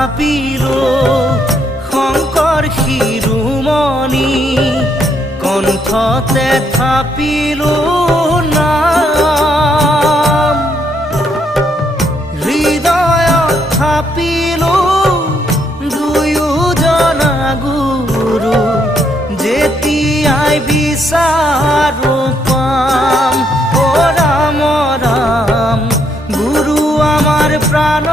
থাপিলো শংকৰ শিৰোমণি কণ্ঠতে থাপিলো নাম হৃদয়ত থাপিলো দুয়োজনা গুৰু যেতিয়াই বিচাৰো পাম ও ৰাম ৰাম গুৰু আমাৰ প্ৰাণ